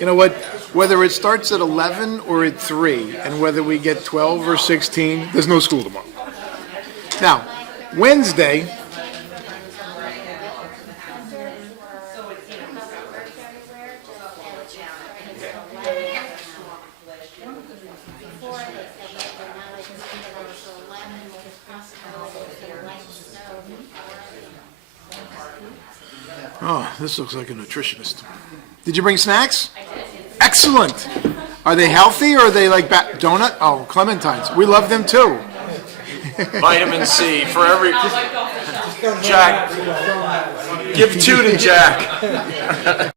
You know what? Whether it starts at 11 or at 3, and whether we get 12 or 16, there's no school tomorrow. Now, Wednesday, oh, this looks like a nutritionist. Did you bring snacks? Excellent. Are they healthy or are they like donut? Oh, clementines. We love them too. Vitamin C for every Jack. Give 2 to Jack.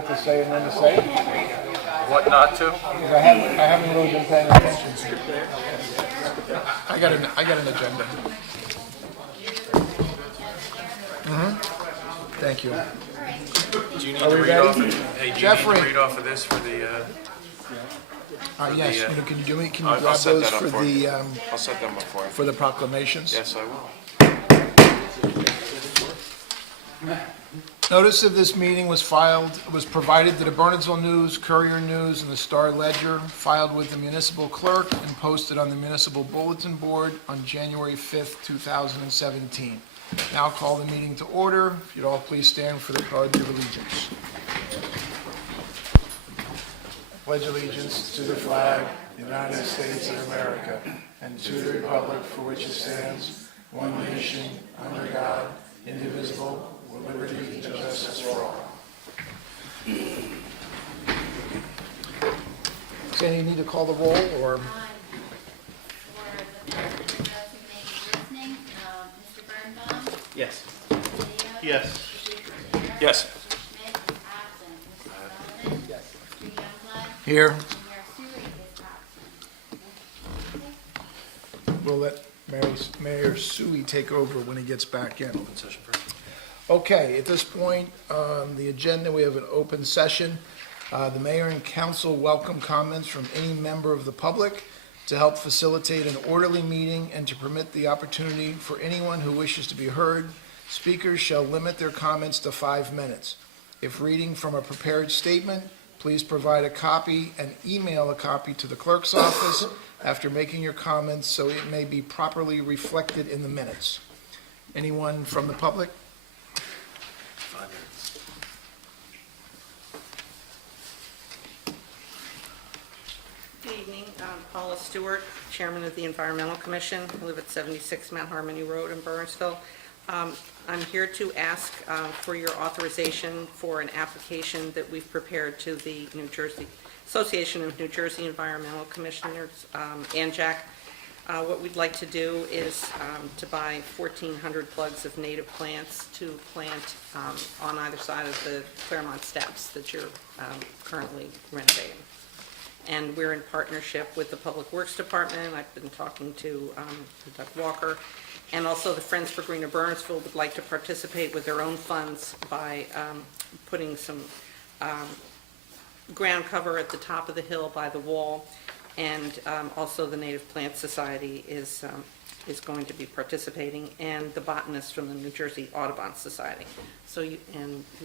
To say and then to say it? What not to? Because I haven't really been paying attention. I got an agenda. Thank you. Do you need Are to we read ready? off? Hey, do you Jeffrey. need to read off of this for the? Yes. the, Can you do me? Can you I'll grab set those that up for for the you. I'll set them up for you. for the proclamations? Yes, I will. Notice of this meeting was provided to the Bernardsville News, Courier News, and the Star Ledger, filed with the municipal clerk, and posted on the municipal bulletin board on January 5th, 2017. Now call the meeting to order. If you'd all please stand for the Pledge of Allegiance. I pledge allegiance to the flag of the United States of America, and to the republic for which it stands, one nation, under God, indivisible, with liberty and justice for all. Sandy, you need to call the roll, or? For those who may be listening, Mr. Birnbaum? Yes. Mr. Leo? Yes. Mr. Gutierrez? Yes. Mr. Schmidt is absent. Mr. Sullivan? Yes. Mr. Youngblood? Here. And Mayor Sui is absent. We'll let Mayor Sui take over when he gets back in. Okay, at this point on the agenda, we have an open session. The mayor and council welcome comments from any member of the public to help facilitate an orderly meeting and to permit the opportunity for anyone who wishes to be heard. Speakers shall limit their comments to 5 minutes. If reading from a prepared statement, please provide a copy and email a copy to the clerk's office after making your comments so it may be properly reflected in the minutes. Anyone from the public? Good evening, Paula Stewart, Chairman of the Environmental Commission. I live at 76 Mount Harmony Road in Bernardsville. I'm here to ask for your authorization for an application that we've prepared to the New Jersey Association of New Jersey Environmental Commissioners, ANJAC. What we'd like to do is to buy 1,400 plugs of native plants to plant on either side of the Claremont steps that you're currently renovating. And we're in partnership with the Public Works Department. I've been talking to Doug Walker. And also the Friends for Greener Bernardsville would like to participate with their own funds by putting some ground cover at the top of the hill by the wall. And also the Native Plant Society is going to be participating, and the botanists from the New Jersey Audubon Society. So you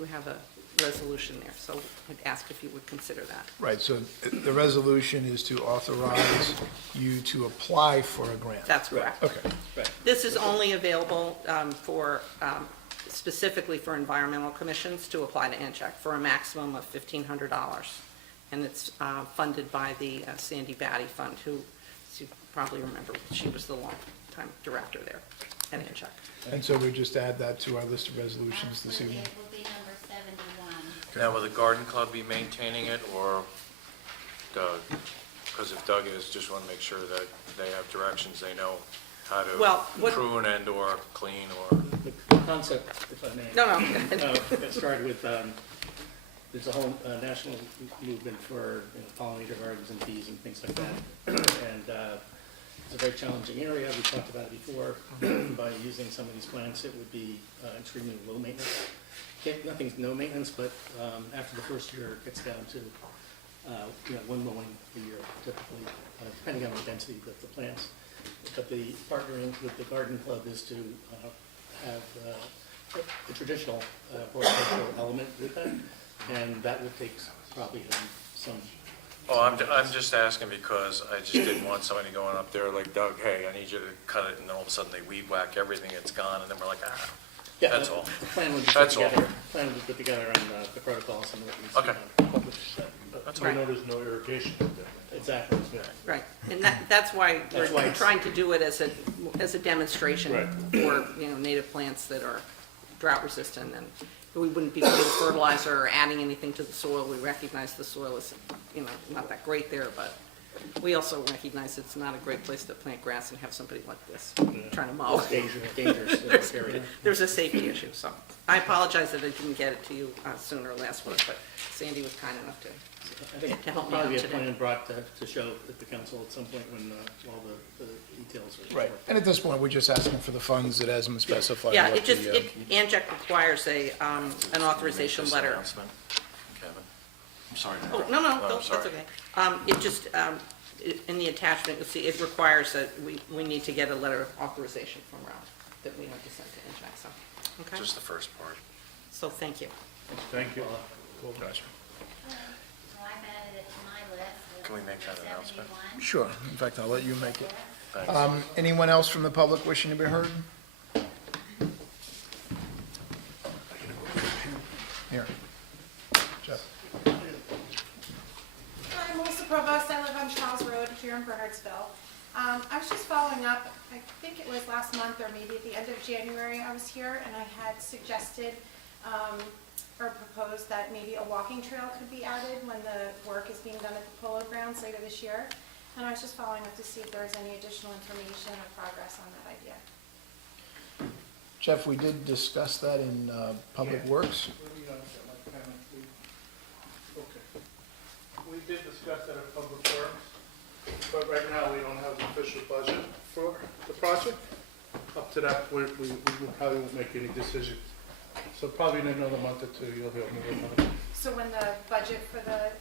have a resolution there, so I'd ask if you would consider that. Right, so the resolution is to authorize you to apply for a grant. That's correct. Okay. This is only available specifically for environmental commissions to apply to ANJAC for a maximum of $1,500. And it's funded by the Sandy Batty Fund, who, as you probably remember, she was the long-time director there at ANJAC. And so we just add that to our list of resolutions this evening. It will be number 71. Now, will the garden club be maintaining it, or Doug? Because if Doug is, just want to make sure that they have directions, they know how Well, to what- prune and/or clean, or, The concept, if I may. No. It started with, there's a whole national movement for pollinator gardens and bees and things like that. And it's a very challenging area. We talked about it before. By using some of these plants, it would be extremely low maintenance. Nothing's no maintenance, but after the first year, it gets down to one mowing a year typically, depending on the density of the plants. But the partnering with the garden club is to have a traditional horticultural element with that, and that would take probably some. oh, I'm just asking because I just didn't want somebody going up there like, Doug, hey, I need you to cut it, and then all of a sudden they weed whack everything, it's gone, and then we're like, Yeah, that's all. The plan would be That's put all. together. Plan would be put together on the protocols and what needs to be Okay. done. Published, That's Right. all. There's no irrigation. Exactly. Right, and that's why That's why we're it's- trying to do it as a demonstration Right. for, native plants that are drought resistant, and we wouldn't be putting fertilizer or adding anything to the soil. We recognize the soil is, not that great there, but We also recognize it's not a great place to plant grass and have somebody like this trying to mow. It's dangerous area. There's a safety issue, so I apologize that I didn't get it to you sooner last week, but Sandy was kind enough to. I think To help me out probably a today. plan brought to show at the council at some point when all the details are. Right, and at this point, we're just asking for the funds. It hasn't been specified. Yeah, what it just, the, ANJAC requires an authorization This letter. announcement, Kevin. I'm sorry. to Oh, interrupt. no, I'm that's sorry. okay. It just, in the attachment, you'll see, it requires that we need to get a letter of authorization from Ralph that we have to send to ANJAC, so, okay? Just the first part. So, thank you. Thank you. Gotcha. So I've added it to my list. with Can we make that announcement? 71. Sure, in fact, I'll let you make it. Thanks. Anyone else from the public wishing to be heard? Here. Jeff. Hi, Melissa Provost. I live on Charles Road here in Bernardsville. I was just following up, I think it was last month or maybe at the end of January I was here, and I had suggested or proposed that maybe a walking trail could be added when the work is being done at the Polo Grounds later this year. And I was just following up to see if there was any additional information or progress on that idea. Jeff, we did discuss that in Public Works. Okay. We did discuss that at Public Works, but right now we don't have an official budget for the project. Up to that point, we probably won't make any decisions. So probably in another month or two, you'll hear more about it. So when the budget for the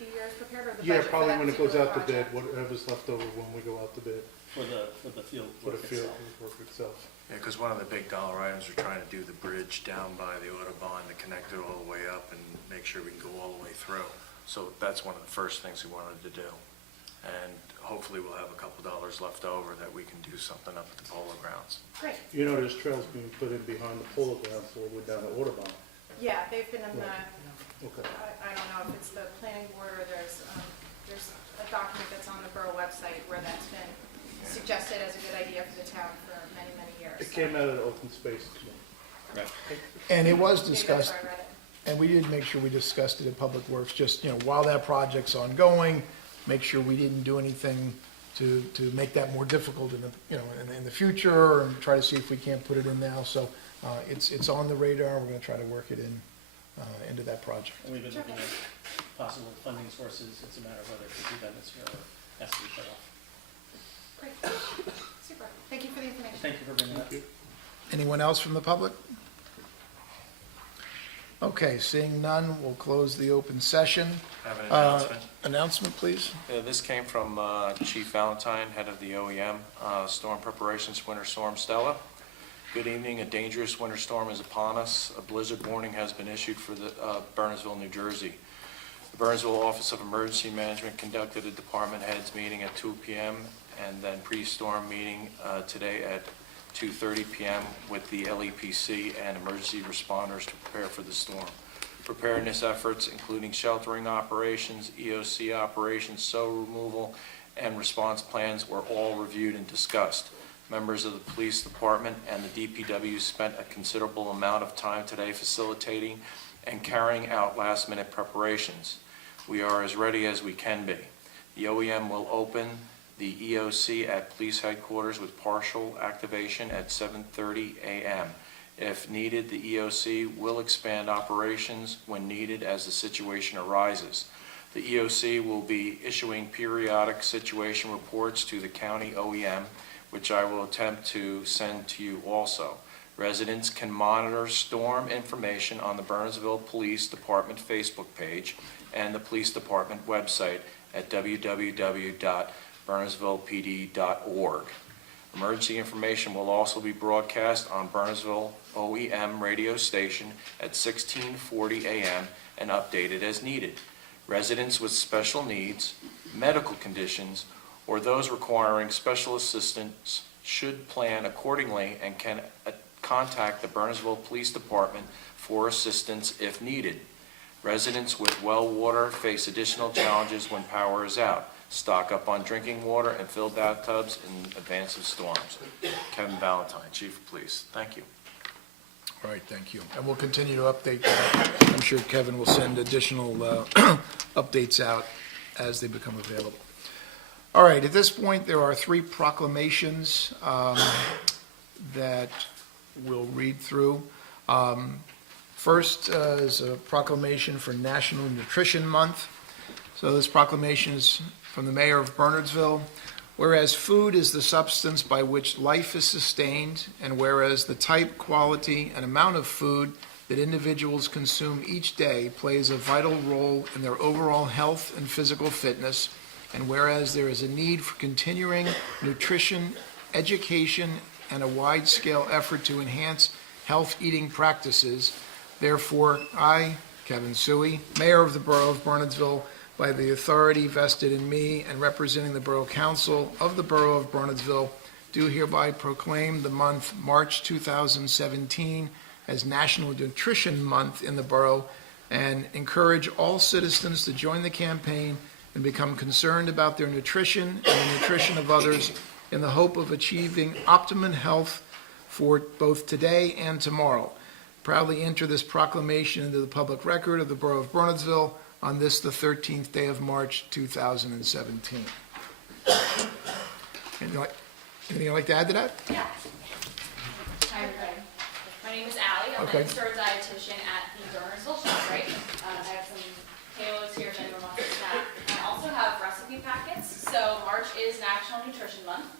year is prepared, or the Yeah, budget for probably that when it goes particular out to bid, project? whatever's left over when we go out to bid For the field for the work field itself. work itself. Yeah, because one of the big dollar items, we're trying to do the bridge down by the Autobahn to connect it all the way up and make sure we can go all the way through. So that's one of the first things we wanted to do. And hopefully we'll have a couple dollars left over that we can do something up at the Polo Grounds. Great. You know, there's trails being put in behind the polo grounds all the way down to Audubon. Yeah, they've been in the, Okay. I don't know if it's the planning board or there's a document that's on the Borough website where that's been suggested as a good idea for the town for many, many years. It came out of the open space. And it was Maybe that's discussed, where I read it. and we did make sure we discussed it at Public Works, just, while that project's ongoing, make sure we didn't do anything to make that more difficult in the, in the future, and try to see if we can't put it in now. So it's on the radar. We're going to try to work it into that project. And we've been looking at possible funding sources. It's a matter of whether it could be done this year or has to be shut off. Great, super. Thank you for the information. Thank you for bringing that up. Anyone else from the public? Okay, seeing none, we'll close the open session. Have an announcement. Announcement, please. This came from Chief Valentine, head of the OEM, Storm Preparations Winter Storm Stella. Good evening. A dangerous winter storm is upon us. A blizzard warning has been issued for the Bernardsville, New Jersey. The Bernardsville Office of Emergency Management conducted a department heads meeting at 2 p.m. and then pre-storm meeting today at 2:30 p.m. with the LEPC and emergency responders to prepare for the storm. Preparedness efforts, including sheltering operations, EOC operations, snow removal, and response plans were all reviewed and discussed. Members of the police department and the DPW spent a considerable amount of time today facilitating and carrying out last-minute preparations. We are as ready as we can be. The OEM will open the EOC at police headquarters with partial activation at 7:30 a.m. If needed, the EOC will expand operations when needed as the situation arises. The EOC will be issuing periodic situation reports to the county OEM, which I will attempt to send to you also. Residents can monitor storm information on the Bernardsville Police Department Facebook page and the police department website at www.bernardsvillepd.org. Emergency information will also be broadcast on Bernardsville OEM radio station at 16:40 a.m. and updated as needed. Residents with special needs, medical conditions, or those requiring special assistance should plan accordingly and can contact the Bernardsville Police Department for assistance if needed. Residents with well water face additional challenges when power is out. Stock up on drinking water and fill bathtubs in advance of storms. Kevin Valentine, Chief of Police. Thank you. All right, thank you. And we'll continue to update that. I'm sure Kevin will send additional updates out as they become available. All right, at this point, there are 3 proclamations that we'll read through. First is a proclamation for National Nutrition Month. So this proclamation is from the Mayor of Bernardsville. Whereas food is the substance by which life is sustained, and whereas the type, quality, and amount of food that individuals consume each day plays a vital role in their overall health and physical fitness, and whereas there is a need for continuing nutrition, education, and a wide-scale effort to enhance health eating practices, therefore, I, Kevin Suey, Mayor of the Borough of Bernardsville, by the authority vested in me and representing the Borough Council of the Borough of Bernardsville, do hereby proclaim the month March 2017 as National Nutrition Month in the borough, and encourage all citizens to join the campaign and become concerned about their nutrition and the nutrition of others in the hope of achieving optimum health for both today and tomorrow. Proudly enter this proclamation into the public record of the Borough of Bernardsville on this, the 13th day of March, 2017. Anything you'd like to add to that? Yeah. Hi, everybody. My name is Allie. I'm Okay. an in-store dietitian at the Bernardsville ShopRite. I have some halos here if anyone wants to snack. I also have recipe packets. So March is National Nutrition Month.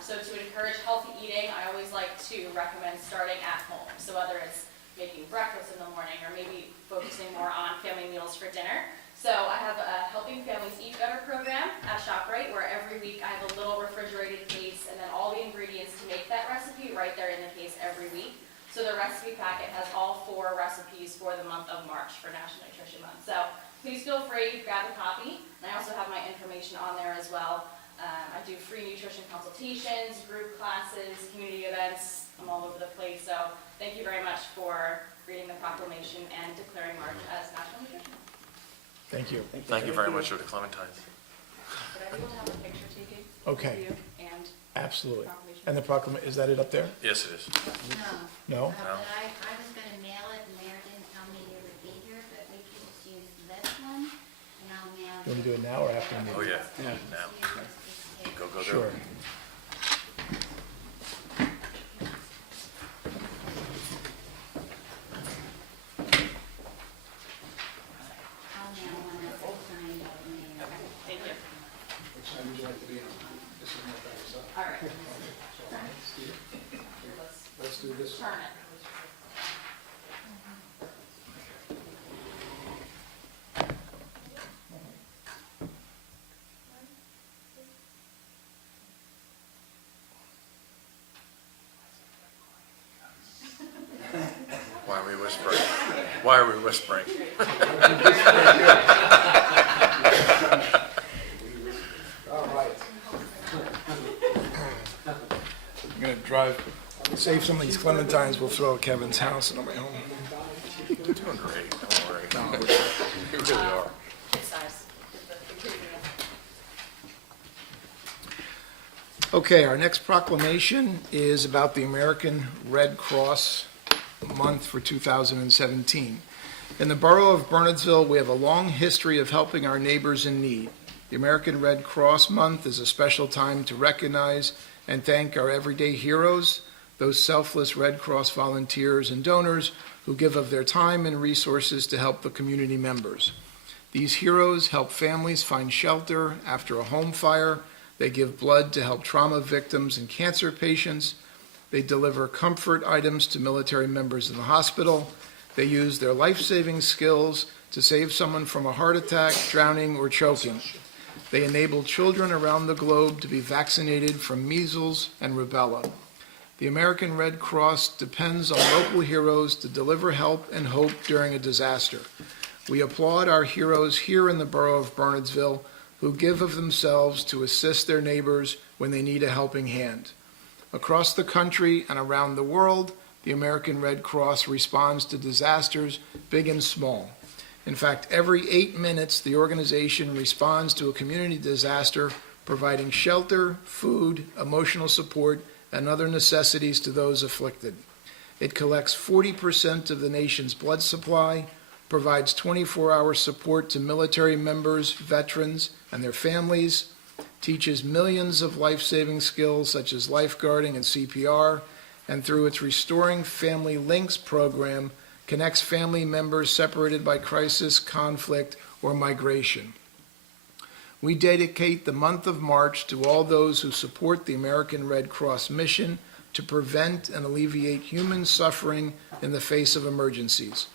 So to encourage healthy eating, I always like to recommend starting at home. So whether it's making breakfast in the morning or maybe focusing more on family meals for dinner. So I have a Helping Families Eat Better program at ShopRite, where every week I have a little refrigerated case and then all the ingredients to make that recipe right there in the case every week. So the recipe packet has all 4 recipes for the month of March for National Nutrition Month. So please feel free to grab a copy. And I also have my information on there as well. I do free nutrition consultations, group classes, community events. I'm all over the place. So thank you very much for reading the proclamation and declaring March as National Nutrition Month. Thank you. Thank you very much for the clementines. Would I be able to have a picture taken? Okay. Of you and Absolutely. proclamation? And the proclamation, is that it up there? Yes, it is. No? But I was gonna mail it, and Mayor didn't tell me you would be here, but we could just use this one, and I'll mail. You want to do it now or after the Oh, meeting? yeah. Yeah. Now. Go, go, go. Sure. I'll mail one that's signed by the mayor. Thank you. Which time would you like to be on? This is not by yourself. All right. Let's do this one. Turn it. Why are we whispering? Why are we whispering? All right. I'm gonna drive, save some of these clementines, we'll throw at Kevin's house on the way home. You're doing great. Don't worry. No. You really are. Good size. The ingredient. Okay, our next proclamation is about the American Red Cross Month for 2017. In the Borough of Bernardsville, we have a long history of helping our neighbors in need. The American Red Cross Month is a special time to recognize and thank our everyday heroes, those selfless Red Cross volunteers and donors who give of their time and resources to help the community members. These heroes help families find shelter after a home fire. They give blood to help trauma victims and cancer patients. They deliver comfort items to military members in the hospital. They use their life-saving skills to save someone from a heart attack, drowning, or choking. They enable children around the globe to be vaccinated from measles and rubella. The American Red Cross depends on local heroes to deliver help and hope during a disaster. We applaud our heroes here in the Borough of Bernardsville who give of themselves to assist their neighbors when they need a helping hand. Across the country and around the world, the American Red Cross responds to disasters, big and small. In fact, every 8 minutes, the organization responds to a community disaster, providing shelter, food, emotional support, and other necessities to those afflicted. It collects 40% of the nation's blood supply, provides 24-hour support to military members, veterans, and their families, teaches millions of life-saving skills such as lifeguarding and CPR, and through its Restoring Family Links program, connects family members separated by crisis, conflict, or migration. We dedicate the month of March to all those who support the American Red Cross mission to prevent and alleviate human suffering in the face of emergencies.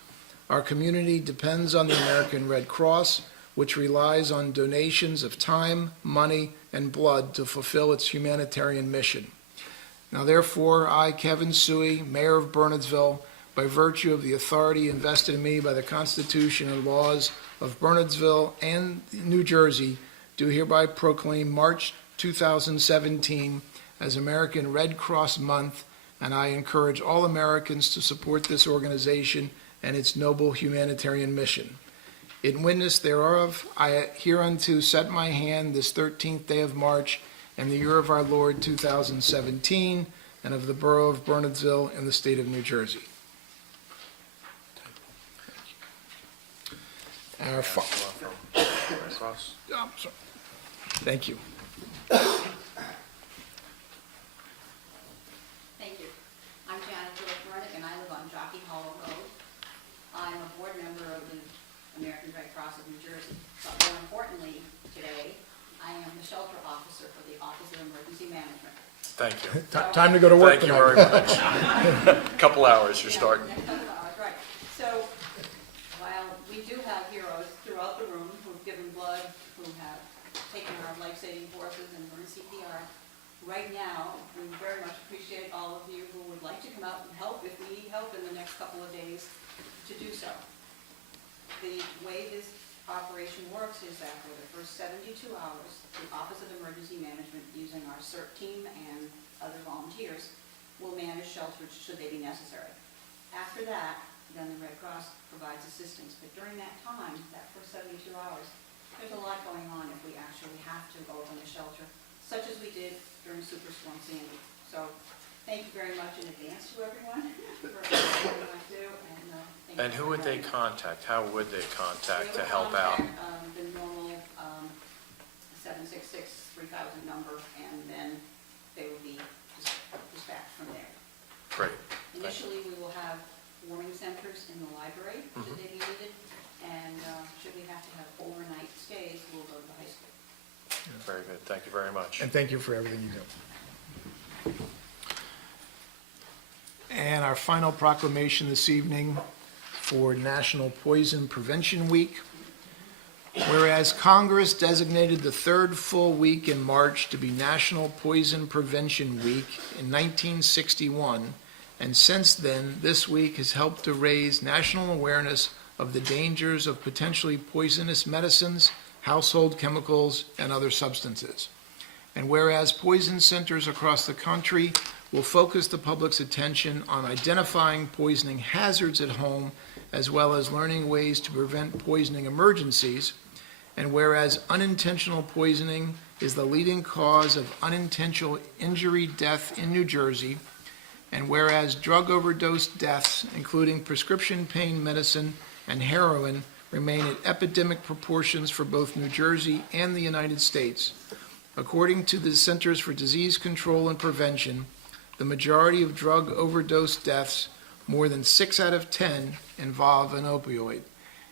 Our community depends on the American Red Cross, which relies on donations of time, money, and blood to fulfill its humanitarian mission. Now therefore, I, Kevin Suey, Mayor of Bernardsville, by virtue of the authority invested in me by the Constitution and laws of Bernardsville and New Jersey, do hereby proclaim March 2017 as American Red Cross Month, and I encourage all Americans to support this organization and its noble humanitarian mission. In witness thereof, I hereunto set my hand this 13th day of March in the year of our Lord 2017, and of the Borough of Bernardsville in the state of New Jersey. Our Red Cross. Oh, sorry. Thank you. Thank you. I'm Janet Gillick, and I live on Jockey Hollow Road. I'm a board member of the American Red Cross of New Jersey. But more importantly, today, I am the shelter officer for the Office of Emergency Management. Thank you. Time to go to work Thank you tonight. very much. Couple hours, you're starting. Right. So, while we do have heroes throughout the room who've given blood, who have taken our life-saving courses and learned CPR, right now, we very much appreciate all of you who would like to come out and help if we need help in the next couple of days to do so. The way this operation works is that for the first 72 hours, the Office of Emergency Management, using our CERT team and other volunteers, will manage shelters should they be necessary. After that, then the Red Cross provides assistance. But during that time, that first 72 hours, there's a lot going on if we actually have to open a shelter, such as we did during Superstorm Sandy. So thank you very much in advance to everyone for everything you do. And who would they contact? How would they contact to help out? The normal 766-3000 number, and then they will be dispatched from there. Great. Initially, we will have warming centers in the library, should they be needed, and should we have to have overnight stays, we'll go to the high school. Very good. Thank you very much. And thank you for everything you do. And our final proclamation this evening for National Poison Prevention Week. Whereas Congress designated the third full week in March to be National Poison Prevention Week in 1961, and since then, this week has helped to raise national awareness of the dangers of potentially poisonous medicines, household chemicals, and other substances. And whereas poison centers across the country will focus the public's attention on identifying poisoning hazards at home, as well as learning ways to prevent poisoning emergencies, and whereas unintentional poisoning is the leading cause of unintentional injury death in New Jersey, and whereas drug overdose deaths, including prescription pain medicine and heroin, remain at epidemic proportions for both New Jersey and the United States, according to the Centers for Disease Control and Prevention, the majority of drug overdose deaths, more than 6 out of 10, involve an opioid.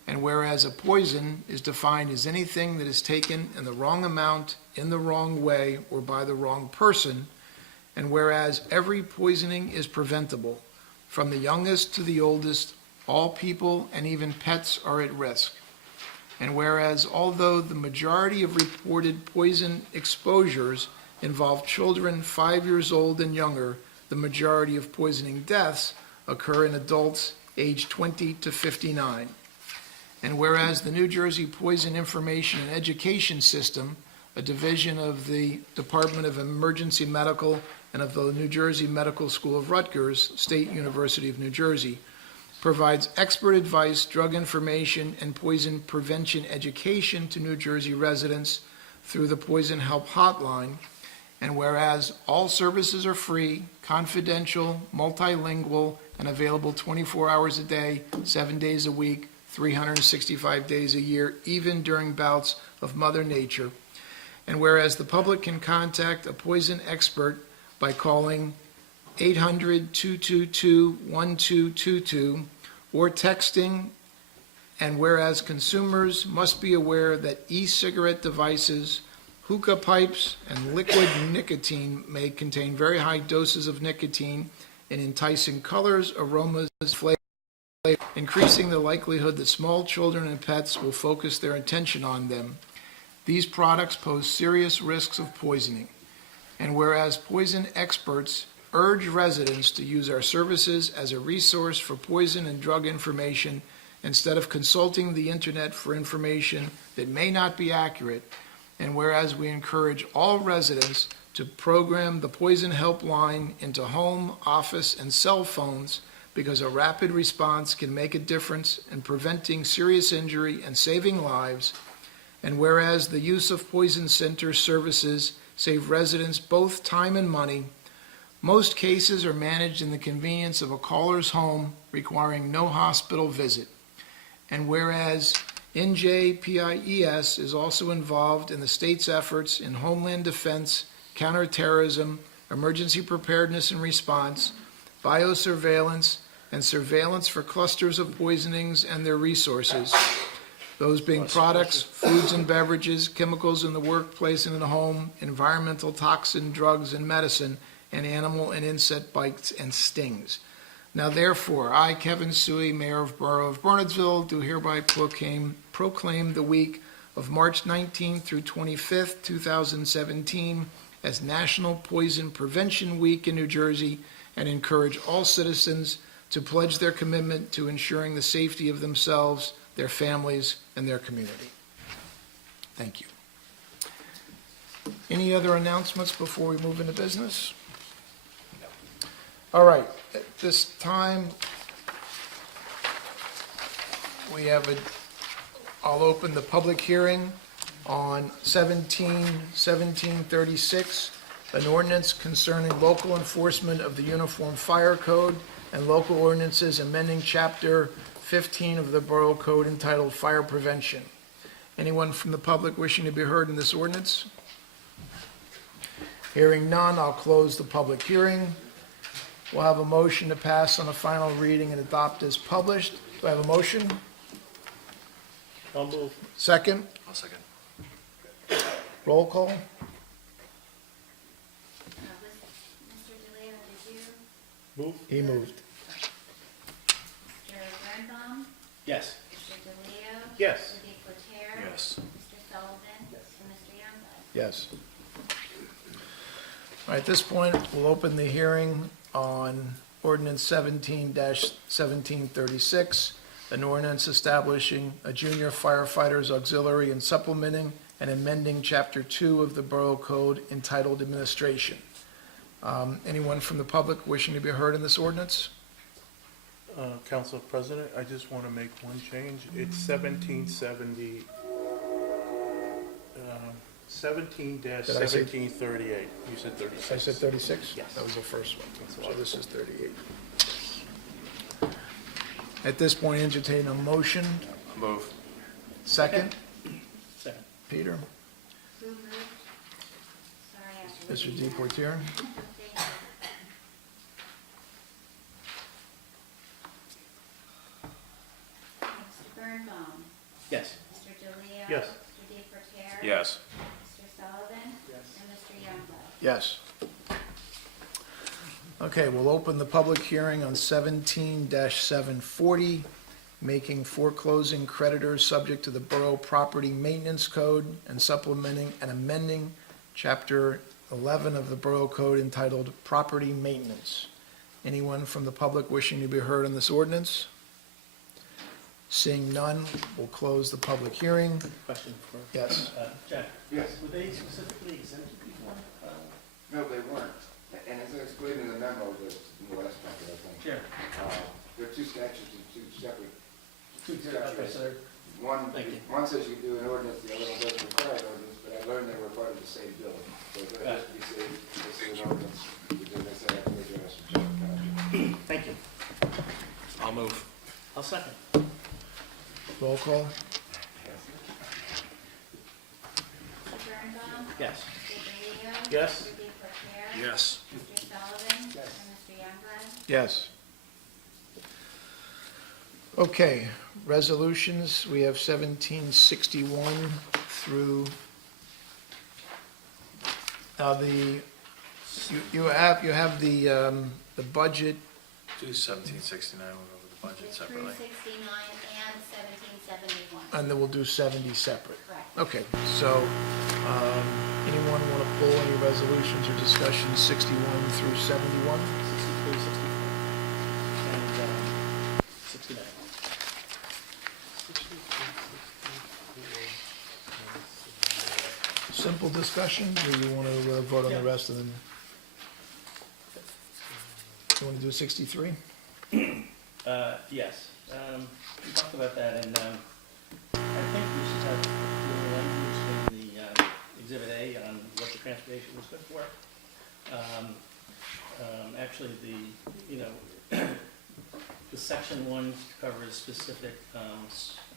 And whereas a poison is defined as anything that is taken in the wrong amount, in the wrong way, or by the wrong person, and whereas every poisoning is preventable, from the youngest to the oldest, all people and even pets are at risk. And whereas although the majority of reported poison exposures involve children 5 years old and younger, the majority of poisoning deaths occur in adults aged 20 to 59. And whereas the New Jersey Poison Information and Education System, a division of the Department of Emergency Medical and of the New Jersey Medical School of Rutgers, State University of New Jersey, provides expert advice, drug information, and poison prevention education to New Jersey residents through the Poison Help Hotline. And whereas all services are free, confidential, multilingual, and available 24 hours a day, 7 days a week, 365 days a year, even during bouts of Mother Nature. And whereas the public can contact a poison expert by calling 800-222-1222 or texting, and whereas consumers must be aware that e-cigarette devices, hookah pipes, and liquid nicotine may contain very high doses of nicotine in enticing colors, aromas, flavors, increasing the likelihood that small children and pets will focus their attention on them. These products pose serious risks of poisoning. And whereas poison experts urge residents to use our services as a resource for poison and drug information instead of consulting the internet for information that may not be accurate, and whereas we encourage all residents to program the poison helpline into home, office, and cell phones because a rapid response can make a difference in preventing serious injury and saving lives, and whereas the use of poison center services save residents both time and money, most cases are managed in the convenience of a caller's home, requiring no hospital visit. And whereas NJPIES is also involved in the state's efforts in homeland defense, counterterrorism, emergency preparedness and response, biosurveillance, and surveillance for clusters of poisonings and their resources, those being products, foods and beverages, chemicals in the workplace and in the home, environmental toxin, drugs and medicine, and animal and insect bites and stings. Now therefore, I, Kevin Suey, Mayor of Borough of Bernardsville, do hereby proclaim the week of March 19th through 25th, 2017 as National Poison Prevention Week in New Jersey, and encourage all citizens to pledge their commitment to ensuring the safety of themselves, their families, and their community. Thank you. Any other announcements before we move into business? All right, at this time, I'll open the public hearing on 1736, an ordinance concerning local enforcement of the Uniform Fire Code and local ordinances amending Chapter 15 of the Borough Code entitled Fire Prevention. Anyone from the public wishing to be heard in this ordinance? Hearing none, I'll close the public hearing. We'll have a motion to pass on a final reading and adopt as published. Do I have a motion? I'll move. Second? I'll second. Roll call? Mr. DeLeo, did you? Move? He moved. Mr. Birnbaum? Yes. Mr. DeLeo? Yes. Mr. DePorter? Yes. Mr. Sullivan? And Mr. Youngblood? Yes. All right, at this point, we'll open the hearing on ordinance 17-1736, an ordinance establishing a junior firefighters auxiliary and supplementing and amending Chapter 2 of the Borough Code entitled Administration. Anyone from the public wishing to be heard in this ordinance? Council President, I just want to make one change. It's 1770, 17-1738. You said 36. I said 36? Yes. That was the first one. So this is 38. At this point, entertain a motion. Move. Second? Second. Peter? Who moved? Sorry, I have to. Mr. DePorter? Thank you. Mr. Birnbaum? Yes. Mr. DeLeo? Yes. Mr. DePorter? Yes. Mr. Sullivan? Yes. And Mr. Youngblood? Yes. Okay, we'll open the public hearing on 17-740, making foreclosing creditors subject to the Borough Property Maintenance Code and supplementing and amending Chapter 11 of the Borough Code entitled Property Maintenance. Anyone from the public wishing to be heard on this ordinance? Seeing none, we'll close the public hearing. Question for Yes. Jack. Yes. Were they specifically exempted before? No, they weren't. And as I explained in the memo that, in the last packet, I think, Sure. there are two statutes and two separate, Okay, so they're, one, Thank you. one says you do an ordinance, the other one doesn't require an ordinance, but I learned they were part of the same bill. So it has to be saved, this is an ordinance, because I said I have to address General Counsel. thank you. I'll move. I'll second. Roll call? Mr. Birnbaum? Yes. Mr. Delio? Yes. Mr. DePerrier? Yes. Mr. Sullivan? Yes. And Mr. Youngblood? Yes. Okay, resolutions, we have 1761 through, now you have the budget, Do 1769, we'll go over the budget It's separately. 369 and 1771. and then we'll do 70 separate. Correct. Okay, so, anyone want to pull any resolutions or discussions 61 through 71? 63, 64, and 69. Simple discussions, or you want to vote on the Yeah. rest of them? You want to do 63? Yes, we talked about that, and I think we should have the language in the Exhibit A on what the transportation was good for. Actually, the Section 1 covers specific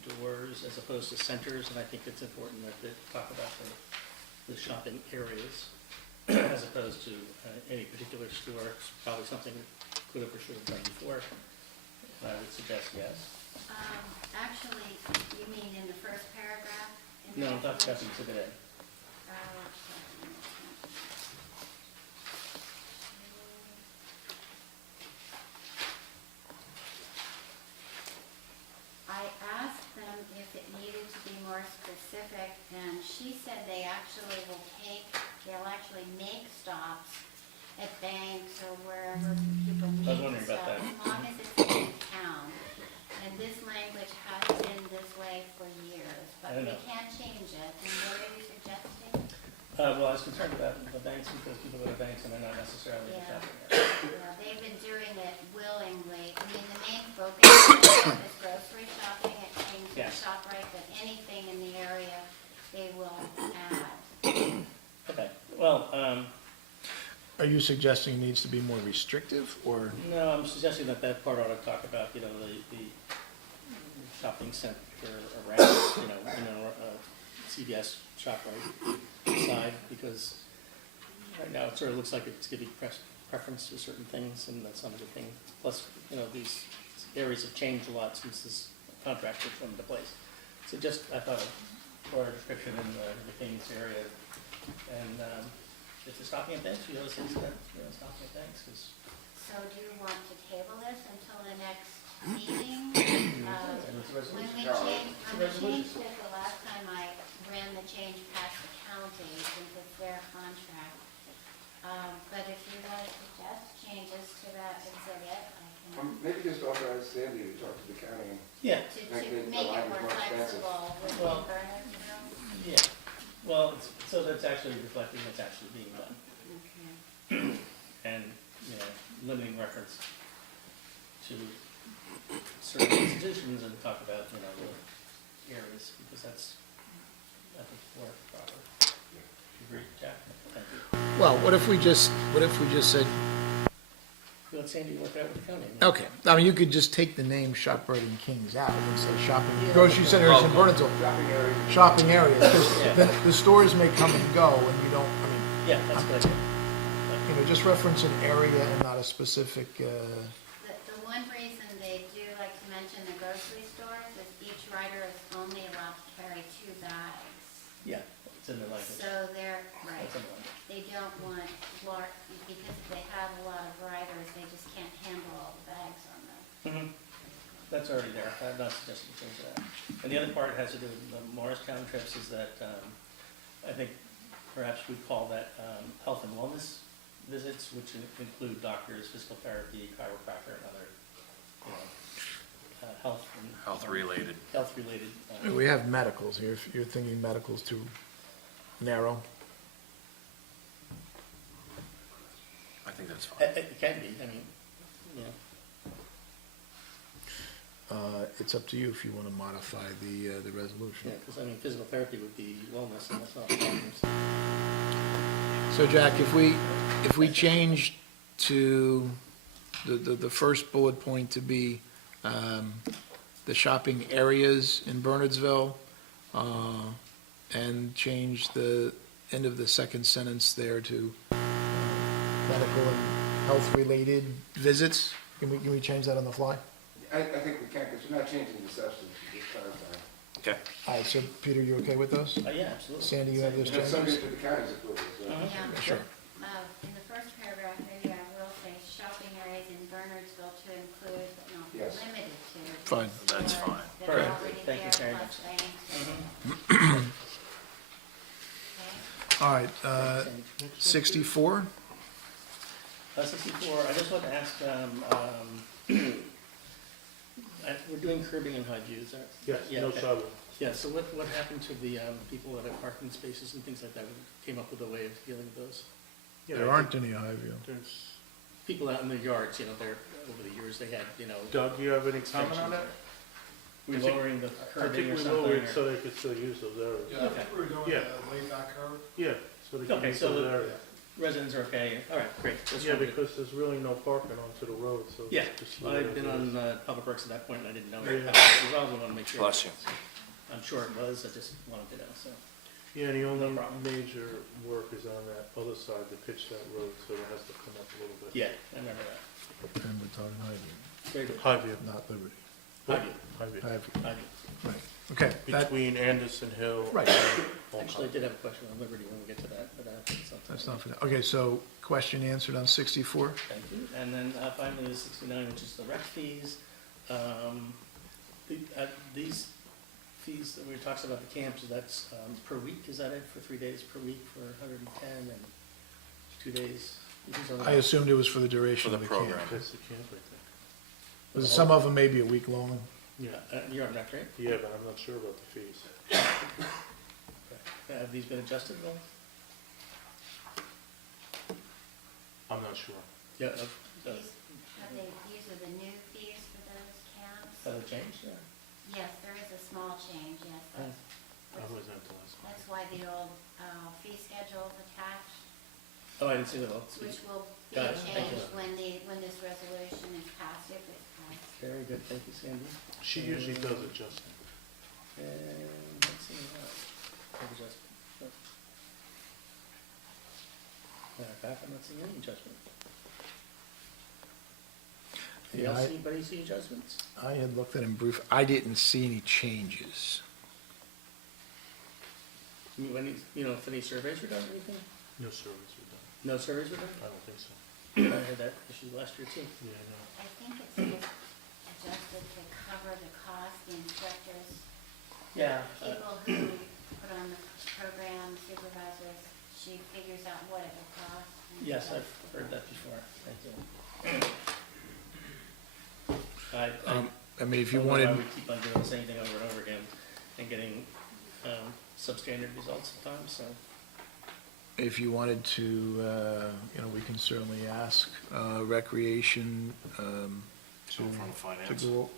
stores as opposed to centers, and I think it's important that they talk about the shopping areas as opposed to any particular store. It's probably something we could have or should have done before. I would suggest yes. Actually, you mean in the first paragraph? in No, the I'm talking about resolution? Exhibit A. I asked them if it needed to be more specific, and she said they'll actually make stops at banks or wherever people I was need to wondering about stop, that. as long as it's in town. And this language has been this way for years, I but don't we know. can change it. And what are you suggesting? Well, I was concerned about the banks because people go to banks and they're not necessarily in Yeah. shopping area. Yeah, they've been doing it willingly. I mean, the main focus is grocery shopping at King's and Yes. ShopRite, but anything in the area, they will add. Okay, well, Are you suggesting it needs to be more restrictive, or? no, I'm suggesting that part ought to talk about, the shopping center around, CVS ShopRite side, because right now it sort of looks like it's giving preference to certain things, and that's not a good thing. Plus, these areas have changed a lot since this contract was put into place. So just, I thought, a broader description in the Kings area, and if they're stopping at banks, we always say that, stopping at banks, because So do you want to table this until the next meeting? it's a When resolution. we changed it the last time, I ran the change past the county since it's their contract. But if you want to suggest changes to that exhibit, I can, Maybe just authorize Sandy to talk to the county. Yeah, to Make the make it language more more expensive. flexible with Well- the Bernardsville. yeah. Well, so that's actually reflecting what's actually being done. Okay. And, limiting reference to certain institutions and talk about, the areas, because that's, I think, more proper. Agree, Jack? Thank you. Well, what if we just said, Let Sandy work out with the county. okay, I mean, you could just take the name ShopRite and Kings out and say shopping, grocery centers in Bernardsville, Shopping area. shopping areas, because Yeah. the stores may come and go, and you don't, Yeah, that's a good idea. just reference an area and not a specific, The one reason they do like to mention the grocery stores is each rider is only allowed to carry 2 bags. Yeah, it's in the language. So they're, right, It's in the language. they don't want large, because they have a lot of riders, they just can't handle all the bags on them. Mhm. That's already there. I'm not suggesting change that. And the other part has to do with the Morristown trips is that, I think perhaps we call that, health and wellness visits, which include doctors, physical therapy, chiropractor, and other, health and. Health-related. Health-related. we have medicals here, if you're thinking medical's too narrow. I think that's fine. It can be, I mean, It's up to you if you want to modify the resolution. because, physical therapy would be wellness, and that's not doctors. So Jack, if we change to the first bullet point to be the shopping areas in Bernardsville, and change the end of the second sentence there to medical and health-related visits. Can we change that on the fly? I think we can, because we're not changing the substance, we're just clarifying. Okay. All right, so Peter, you okay with those? Yeah, absolutely. Sandy, you have those And it's changes? subject to the county's approval, so. Yeah. Sure. In the first paragraph, maybe I will say shopping areas in Bernardsville to include, but not be Yes. limited to. Fine. That's stores fine. that are Perfect. already Thank you there, very plus much. banks. Okay. All right, 64? 64, I just want to ask, we're doing curbing in Highview, is that? Yes, Yeah, no okay. sidewalk. Yeah, so what happened to the people that have parking spaces and things like that? We came up with a way of dealing with those. Yeah, There I aren't think any Highview. There's, People out in their yards, they're, over the years, they had, Doug, you have any comment on that? we're I think- lowering the I curbing think or we something. lowered it or- so they could still use those areas. Yeah, I think we were doing Yeah. the laid back curve. Yeah, so they can Okay, use so those the- areas. Residents are okay, all right, great. Just Yeah, wanted to- because there's really no parking onto the road, so. Yeah, just leave it I've as been it is. on Public Works at that point, and I didn't know. Yeah. I also want to make sure. Bless you. I'm sure it was, I just wanted to know, so. Yeah, the only No problem. major work is on that other side to pitch that road, so it has to come up a little bit. Yeah, I remember that. And we're talking Highview, Very good. Highview. not Liberty. Highview, Highview. Highview, Highview. right. Okay, that, Between Anderson Hill. Right. and Old Actually, I Highview. did have a question on Liberty when we get to that, but that's something. that's not for now. Okay, so question answered on 64? Thank you. And then finally, the 69, which is the rec fees. These fees that we talked about the camps, that's per week, is that it, for 3 days per week for 110 and 2 days? These are the- I assumed it was for the duration For of the the camp. program. That's the camp, I think. Some of them may be a week long. Yeah, You're on rec, right? yeah, but I'm not sure about the fees. Have these been adjusted at all? I'm not sure. Yeah, These are the new fees for those camps? have they changed? Yeah. Yes, there is a small change, yes. I was at the last one. That's why the old fee schedule is attached, Oh, I didn't see that. which will be Got it, thank you. changed when this resolution is passed, if it's passed. Very good, thank you, Sandy. She usually does adjusting. And let's see, adjustment. Back, I'm not seeing any adjustment. Yeah, Anybody see adjustments? I had looked at them brief, I didn't see any changes. When, if any surveys were done or anything? No surveys were done. No surveys were done? I don't think so. I had that issue last year too. Yeah, I know. I think it's just adjusted to cover the cost, the instructors, Yeah. people who put on the program, supervisors, she figures out what it will cost. and Yes, I've adjusts heard the- that before, thank you. I mean, if you don't know why wanted, we keep on doing the same thing over and over again and getting substandard results sometimes, so. if you wanted to, we can certainly ask Recreation to So from finance, do go,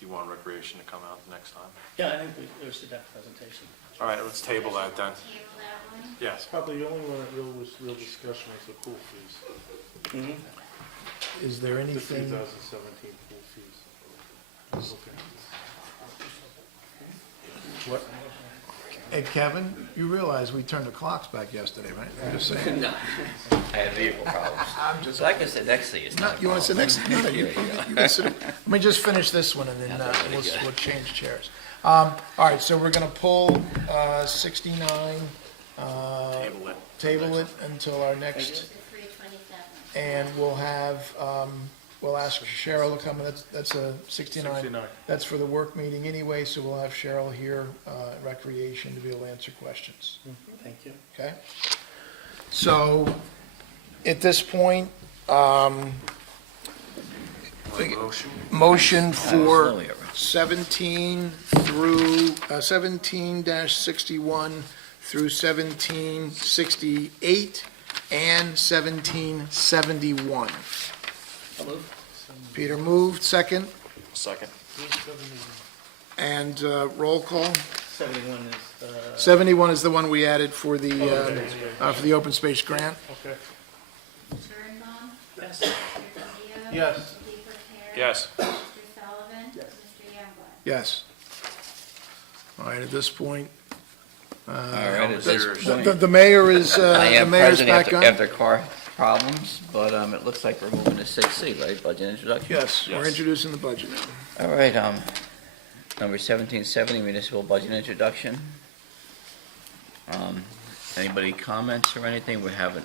you want Recreation to come out next time? Yeah, I think we should have a presentation. All right, let's table that then. Table that one? Yes. Probably the only one that was real discussion was the pool fees, is there the anything, 2017 pool fees. Okay. what? Hey, Kevin, you realize we turned the clocks back yesterday, right? I'm just saying. No, I have vehicle problems. I'm just, So I can sit next to you. It's no, not a you want to sit problem. next, no, you can sit, let me just finish this one and then That's really we'll good. change chairs. All right, so we're gonna pull 69, Table it. table it until our next, To 327. and we'll have, we'll ask Cheryl to come, and that's a 69. 69. That's for the work meeting anyway, so we'll have Cheryl here, Recreation, to be able to answer questions, Thank you. okay? So, at this point, Motion? motion for slowly over. 17 through, 17-61 through 1768 and 1771. I'll move. Peter moved, second, Second. and roll call. 71 is, 71 is the one we added for the open space grant. Okay. Birnbaum, yes. Mr. Candio. Yes. Mr. DePerrier. Yes. Mr. Sullivan. Mr. Youngblood. Yes. All right, at this point, All right, at That's- this point, The mayor is, I the am mayor's present back after, on? after car problems, but, it looks like we're moving to 6C, right? Budget introduction? Yes, we're Yes. introducing the budget. All right, number 1770, municipal budget introduction. Anybody comments or anything? We have a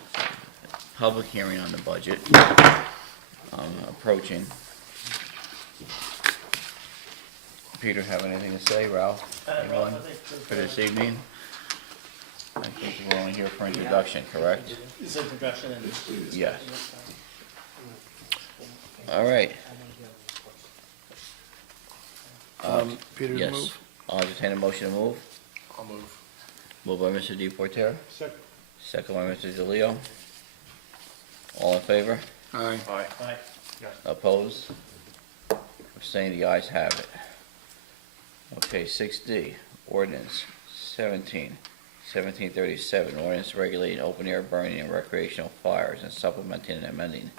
public hearing on the budget, approaching. Peter, have anything to say? Ralph? Anyone for this evening? I think we're only here for introduction, correct? This introduction and. Yes. All right. Peter, to Yes. move? I'll entertain a motion to move. I'll move. Moved by Mr. Deportaire, Second. second by Mr. DeLeo. All in favor? Aye. Aye. Aye. Opposed? Abstained, the ayes have it. Okay, 6D, ordinance 1737, ordinance regulating open-air burning and recreational fires and supplementing and amending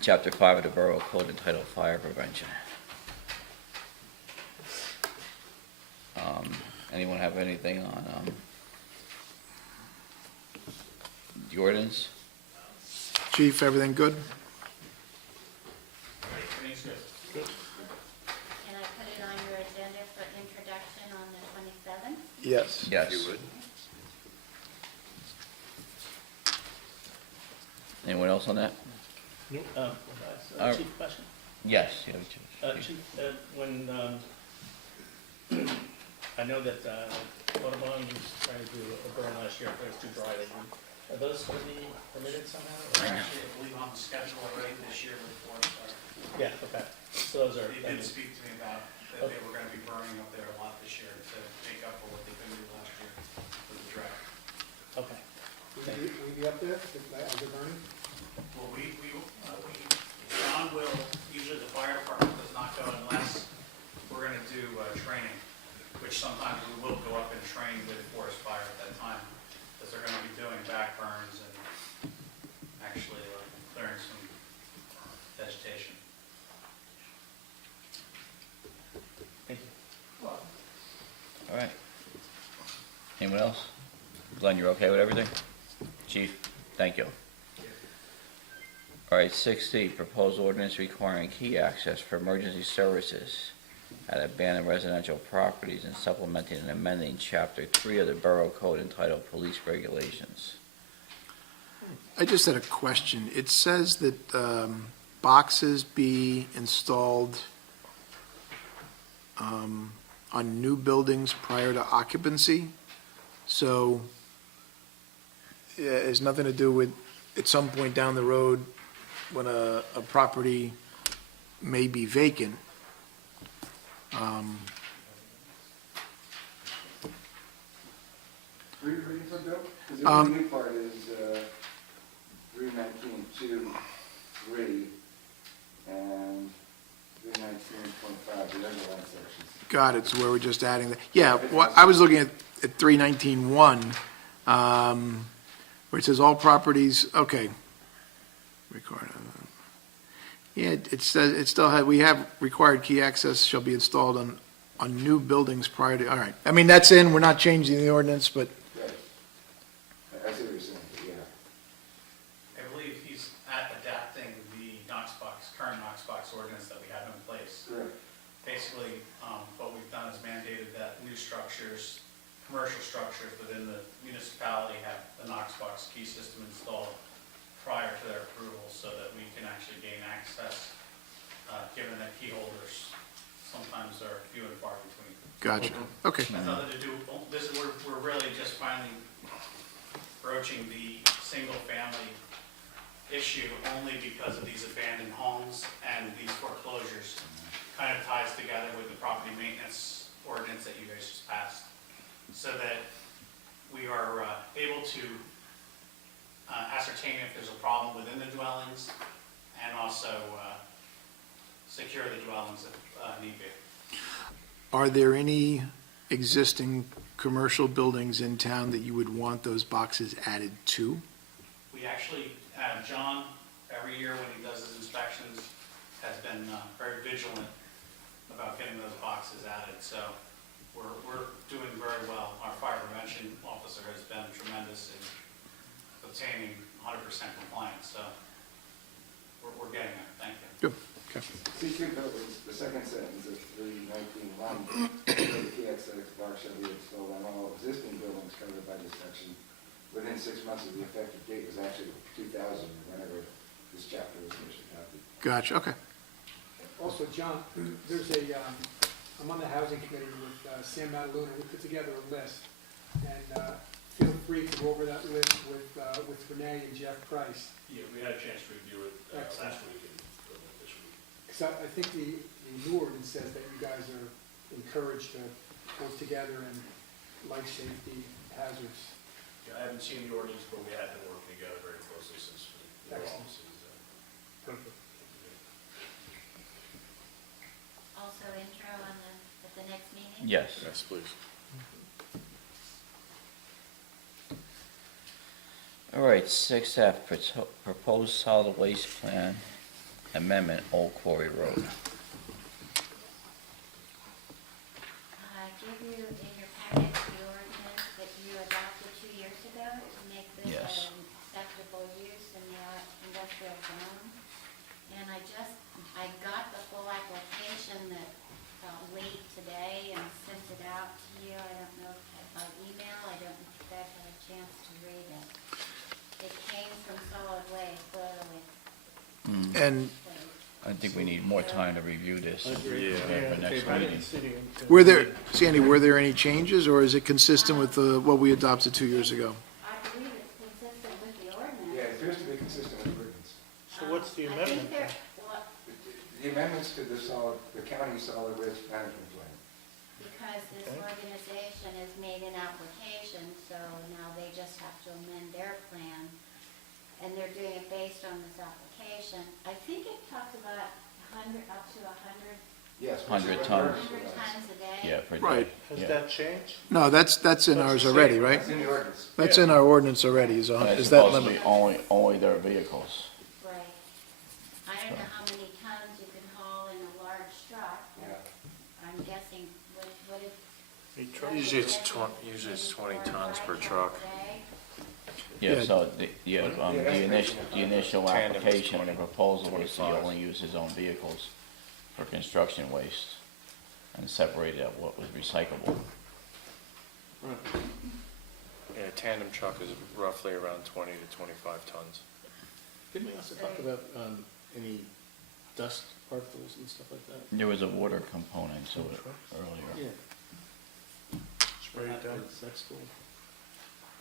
Chapter 5 of the Borough Code entitled Fire Prevention. Anyone have anything on the ordinance? Chief, everything good? Can I put it on your agenda for introduction on the 27th? Yes. Yes. You would? Anyone else on that? Chief, question? Yes. Yeah, Chief, when, I know that, Audubon was trying to do a burn last year, but it was too dry. Are those going to be permitted somehow? I know. Actually, I believe on the schedule already this year with Forest Fire. Yeah, okay. So those are. They did speak to me about that they were gonna be burning up there a lot this year to make up for what they couldn't do last year with the drought. Okay. Will you be up there, as a burning? Well, John will, usually the fire department does not go unless we're gonna do, training, which sometimes we will go up and train with Forest Fire at that time, because they're gonna be doing back burns and actually clearing some vegetation. Thank you. All right. Anyone else? Glenn, you're okay with everything? Chief, thank you. All right, 6C, proposed ordinance requiring key access for emergency services at abandoned residential properties and supplementing and amending Chapter 3 of the Borough Code entitled Police Regulations. I just had a question. It says that boxes be installed on new buildings prior to occupancy. So it has nothing to do with, at some point down the road, when a property may be vacant. Read some, Bill? Because the new part is, 319.2.3 and 319.5, the underline sections. Got it, so where we're just adding that. Yeah, well, I was looking at 319.1, where it says all properties, okay. Record. Yeah, it says, it still had, we have required key access shall be installed on new buildings prior to, all right. I mean, that's in, we're not changing the ordinance, but, Right. I see what you're saying, but yeah. I believe he's adapting the current Knox box ordinance that we have in place. Correct. Basically, what we've done is mandated that new structures, commercial structures within the municipality have the Knox box key system installed prior to their approval so that we can actually gain access, given that key holders sometimes are few and far between. gotcha, okay. Has nothing to do, we're really just finally broaching the single-family issue only because of these abandoned homes and these foreclosures. Kind of ties together with the property maintenance ordinance that you guys just passed, so that we are able to ascertain if there's a problem within the dwellings and also secure the dwellings if need be. Are there any existing commercial buildings in town that you would want those boxes added to? We actually, John, every year when he does his inspections, has been very vigilant about getting those boxes added. So we're doing very well. Our fire prevention officer has been tremendous in obtaining 100% compliance, so we're getting there. Thank you. Good, okay. C2 buildings, the second sentence of 319.1, the key aesthetics bar shall be installed on all existing buildings covered by this section within 6 months of the effective date was actually 2000, whenever this chapter was first adopted. Gotcha, okay. Also, John, there's a, I'm on the housing committee with Sam Mataluna. We put together a list, and feel free to go over that list with Renee and Jeff Price. Yeah, we had a chance to review it Excellent. last week and this week. Because I think the new ordinance says that you guys are encouraged to work together in life safety hazards. Yeah, I haven't seen the ordinance, but we have been working together very closely since the new Excellent. offices. Perfect. Also intro on at the next meeting? Yes. Yes, please. All right, 6F, proposed solid waste plan amendment, Old Quarry Road. I give you in your packet the ordinance that you adopted 2 years ago to make this Yes. an acceptable use in the industrial zone. And I got the full application that late today and sent it out to you. I don't know if by email, I don't know if you guys had a chance to read it. It came from solid waste, literally. And I think we need more time to review this for next I meeting. didn't see the. were there, Sandy, were there any changes, or is it consistent with what we adopted 2 years ago? I believe it's consistent with the ordinance. Yeah, it appears to be consistent with the ordinance. So what's the I amendment? think there, well, The amendments to the county solid waste management plan. because this organization has made an application, so now they just have to amend their plan, and they're doing it based on this application. I think it talks about 100, up to 100, Yes. 100 which is what tons. the ordinance 100 provides. tons a day. Yeah, per day. Right. Has Yeah. that changed? No, that's in ours already, right? It's in the ordinance. That's in our ordinance already, is And it's that supposed to limit? be only their vehicles. Right. I don't know how many tons you can haul in a large truck, Yeah. but I'm guessing, what if? Usually it's 20 tons per truck. Yeah, Yeah. so the initial Tandem is application, the 20, proposal was to 25. only use his own vehicles for construction waste and separate out what was recyclable. Yeah, a tandem truck is roughly around 20 to 25 tons. Didn't we also talk about any dust particles and stuff like that? There was a water component to it earlier. Yeah. Spray it down. That's cool.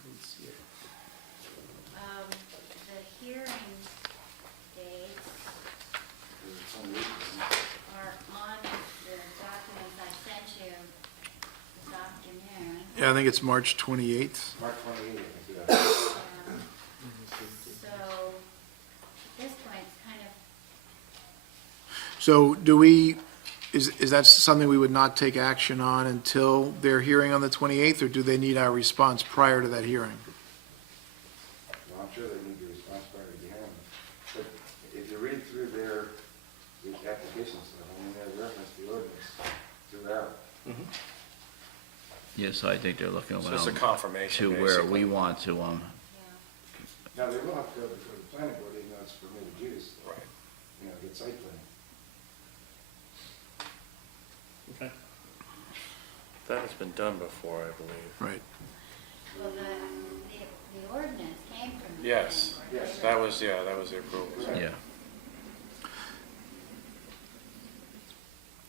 Didn't see it. The hearing dates are on the documents I sent you this afternoon. Yeah, I think it's March 28th. Mark 28, I think, yeah. So, at this point, it's kind of, So is that something we would not take action on until their hearing on the 28th, or do they need our response prior to that hearing? Well, I'm sure they need the response prior to the hearing. But if you read through their application stuff, I mean, they reference the ordinance throughout. Yes, I think they're looking So it's a around confirmation, to where basically. we want to, yeah. Now, they will have to go before the planning board, even though it's permitted use. Right. You know, get site plan. Okay. That has been done before, I believe. Right. Well, the ordinance came from the. Yes, planning board. Yes. that was the approval. yeah.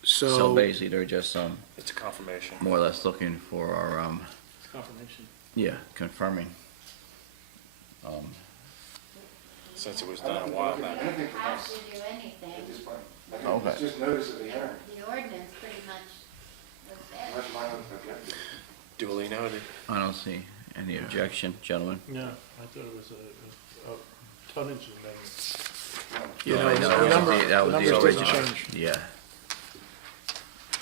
So So, basically, they're just It's a confirmation. more or less looking for our, It's confirmation. yeah, confirming. Since it was done a while You back. don't have to do At anything. this point, I think Okay. it's just notice of the hearing. The ordinance pretty much was there. Much mine was objective. Duly noted. I don't see any objection, gentlemen. No, I thought it was a tonnage amendment. you know, Right, no, the number, that the was numbers doesn't original. change. Yeah.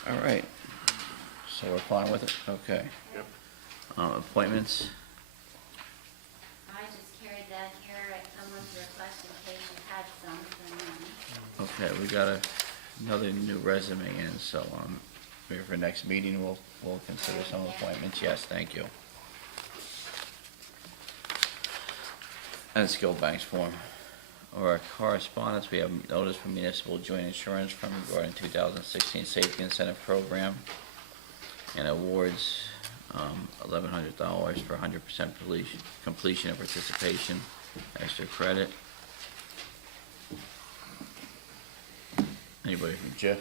All right. So we're fine with it? Okay. Yep. Appointments? I just carried that here at someone's request in case you had some for me. Okay, we got another new resume in, so, maybe for next meeting, we'll consider some appointments. Yes, thank you. And skill banks form. Or correspondence, we have notice from Municipal Joint Insurance from regarding 2016 Safety Incentive Program and awards $1,100 for 100% completion and participation, extra credit. Anybody from JIF?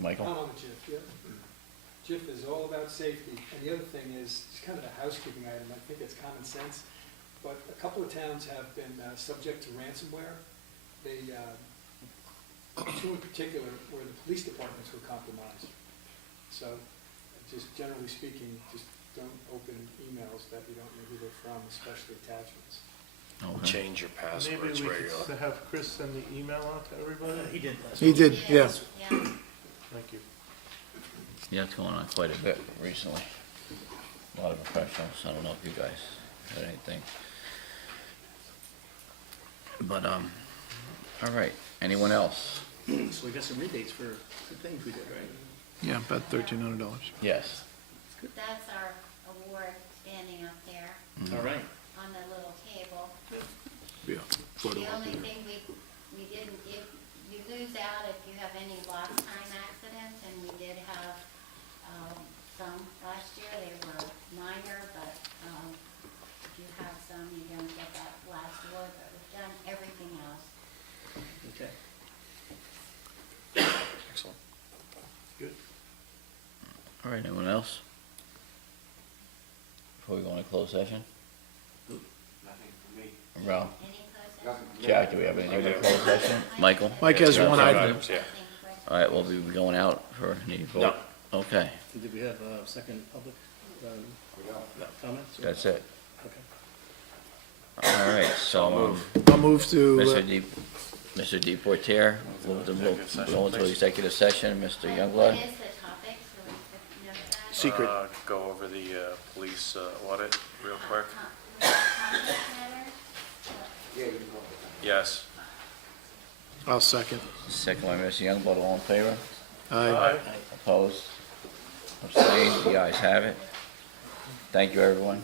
Michael? I'm on the JIF, yeah. JIF is all about safety, and the other thing is, it's kind of a housekeeping item, I think it's common sense, but a couple of towns have been subject to ransomware. They, two in particular, where the police departments were compromised. So, just generally speaking, just don't open emails that you don't know who they're from, especially attachments. Okay. Change your Maybe passwords we regularly. could have Chris send the email out to everybody? He did last He week. did, yeah. Yeah. Thank you. Yeah, it's going on quite a bit recently. A lot of professionals. I don't know if you guys had anything. But, all right. Anyone else? So we got some rebates for good things we did, right? Yeah, about $1,300. Yes. That's our award standing up there All right. on the little table. Yeah. The only thing we didn't give, you lose out if you have any lost time accidents, and we did have, some last year. They were minor, but, if you have some, you don't get that last award, but we've done everything else. Okay. Excellent. All right, anyone else? Before we go into closed session? Nothing for me. Ralph? Any closed Nothing. Jack, do we have anything in closed session? Michael? Mike has Yeah, one sorry. item. Items, yeah. All right, we'll be going out for any vote? Okay, Did we have a second public We don't. comments? that's it. Okay. All right, so, I'll move to, Mr. Deportaire, move to go into executive session. Mr. What Youngblood? is the topic, so we could know that? secret. Go over the police audit real quick. Conflict matter? Yeah, you can go. Yes. I'll second. Second by Mr. Youngblood, all in favor? Aye. Opposed? Abstained? The ayes have it. Thank you, everyone.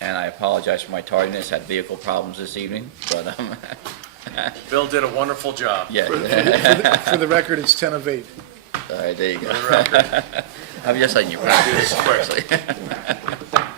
And I apologize for my tardiness, had vehicle problems this evening, but, Bill did a wonderful job. yeah. For the record, it's 10 of 8. All right, there you go. For the record. I'm just letting you practice. Do this quick.